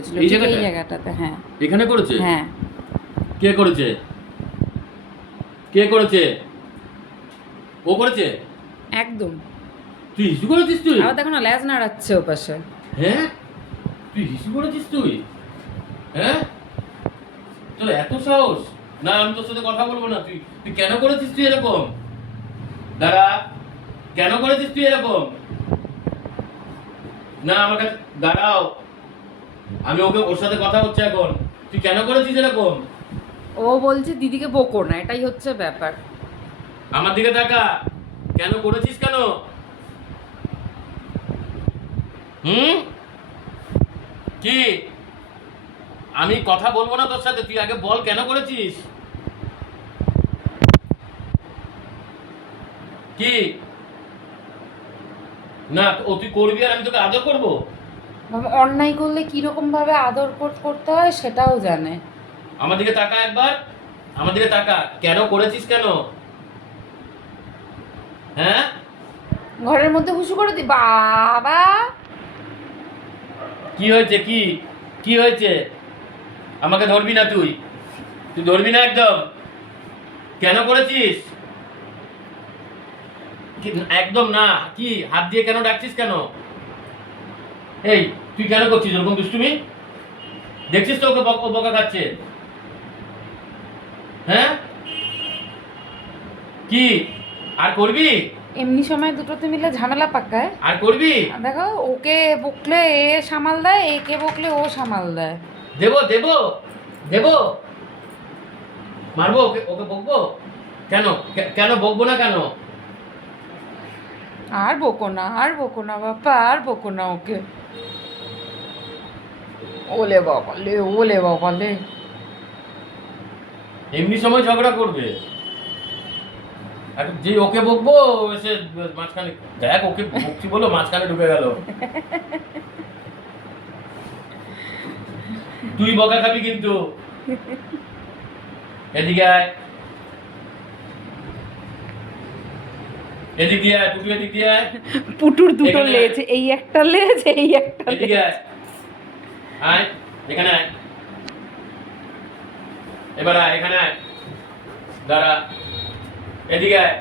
করেছিল এই? জায়গাটাতে হ্যাঁ। এখানে করেছে? হ্যাঁ। কে করেছে? কে করেছে? ও করেছে? একদম। তুই হিসু করেছিস তুই? আবার দেখো না ল্যাজ নাড়াচ্ছে ও পাশে। হ্যাঁ? তুই হিসু করেছিস তুই? হ্যাঁ? তোর এত সাহস? না আমি তোর সাথে কথা বলব না। তুই তুই কেন করেছিস তুই এরকম? দাঁড়া কেন করেছিস তুই এরকম? না আমার কাছে দাঁড়াও। আমি ওকে ওর সাথে কথা হচ্ছে এখন। তুই কেন করেছিস এরকম? ও বলছে দিদিকে বকো না এটাই হচ্ছে ব্যাপার। আমার দিকে তাকা। কেন করেছিস কেন? হুম? কি? আমি কথা বলব না তোর সাথে তুই আগে বল কেন করেছিস? কি? না ও তুই করবি আর আমি তোকে আদর করব? অন্যায় করলে কীরকম ভাবে আদর কর- করতে হয় সেটাও জানে। আমার দিকে তাকা একবার। আমার দিকে তাকা। কেন করেছিস কেন? হ্যাঁ? ঘরের মধ্যে হুসু করে দি বাবা। কি হয়েছে? কি? কি হয়েছে? আমাকে ধরবি না তুই? তুই ধরবি না একদম? কেন করেছিস? একদম না। কি? হাত দিয়ে কেন ডাকছিস কেন? এই তুই কেন করছিস? ওরকম দুষ্টুমি? দেখছিস তো ওকে বক- বকা খাচ্ছে? হ্যাঁ? কি? আর করবি? এমনি সময় দুটোতে মিলে ঝামেলা পাকায় আর করবি? দেখো ওকে বকলে এ সামাল দেয় একে বকলে ও সামাল দেয়। দেবো দেবো দেবো। মারবো ওকে ওকে বকবো? কেন? কেন বকবো না কেন? আর বকো না আর বকো না বাবা আর বকো না ওকে। ওলে বাবা লে ওলে বাবা এমনি সময় ঝগড়া করবে। আর যে ওকে বকবো সে মাঝখানে দেখ ওকে বকছি বলো মাঝখানে ঢুকে গেল। তুই বকা খাবি কিন্তু। এদিকে আয়। এদিক দিয়ে আয় পুটু এদিক দিয়ে আয়। পুটুর দুটো লেজ এই একটা লেজ এই একটা এদিকে লেজ। আয় আয় এখানে আয়। এবার আয় এখানে আয়। দাঁড়া। এদিকে আয়।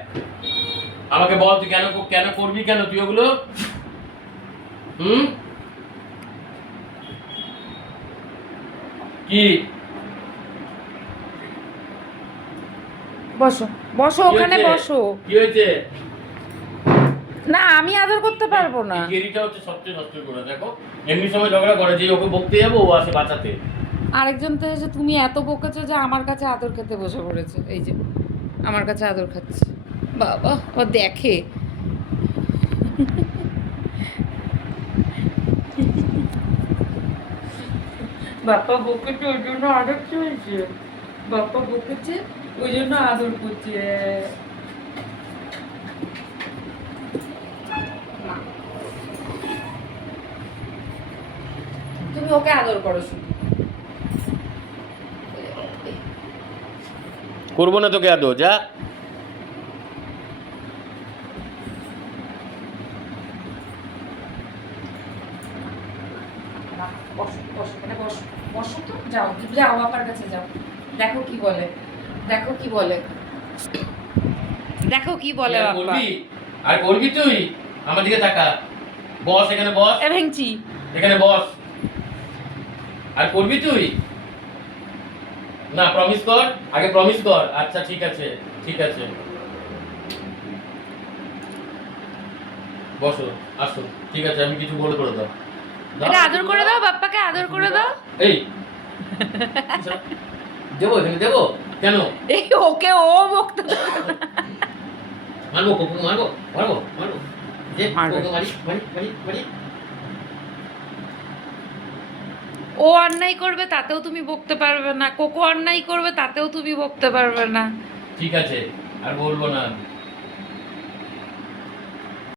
আমাকে বল তুই কেন কেন করবি কেন? তুই ওগুলো? হুম? কি? বসো। বসো ওখানে বসো। কি হয়েছে? না আমি আদর করতে পারব না। গেরিটা হচ্ছে সবচেয়ে নষ্ট করে দেখো। এমনি সময় ঝগড়া করে যে ওকে বকতে যাব ও আসে বাঁচাতে। আরেকজন তো এসে তুমি এত বকেছো যে আমার কাছে আদর খেতে বসে পড়েছে। এই যে আমার কাছে আদর খাচ্ছে। বাবা ও দেখে। বাপ্পা বকেছে ওই জন্য আদর চলছে বাপ্পা বকেছে ওই জন্য আদর করছে। তুমি ওকে আদর করো শুধু। করব না তোকে আদৌ যা। বসো বসো এখানে বসো বসো তো যাও যাও বাবার কাছে যাও। দেখো কি বলে দেখো কি বলে। দেখো কি বলে আর করবি আর করবি তুই? আমার দিকে তাকা। বস এখানে বস। এ ভেঙচি এখানে বস। আর করবি তুই? না প্রমিস কর? আগে প্রমিস কর। আচ্ছা ঠিক আছে ঠিক আছে। বসো আসো। ঠিক আছে আমি কিছু বলে করে দাও। এটা আদর করে দাও বাপ্পাকে আদর করে দাও। এই। দেবো দেবো? কেন? এই ওকে ও বকতে। মারবো মারবো মারবো মারবো যে মারবে। মারি মারি মারি। ও অন্যায় করবে তাতেও তুমি বকতে পারবে না, কোকো অন্যায় করবে তাতেও তুমি বকতে পারবে না। ঠিক আছে, আর বলব না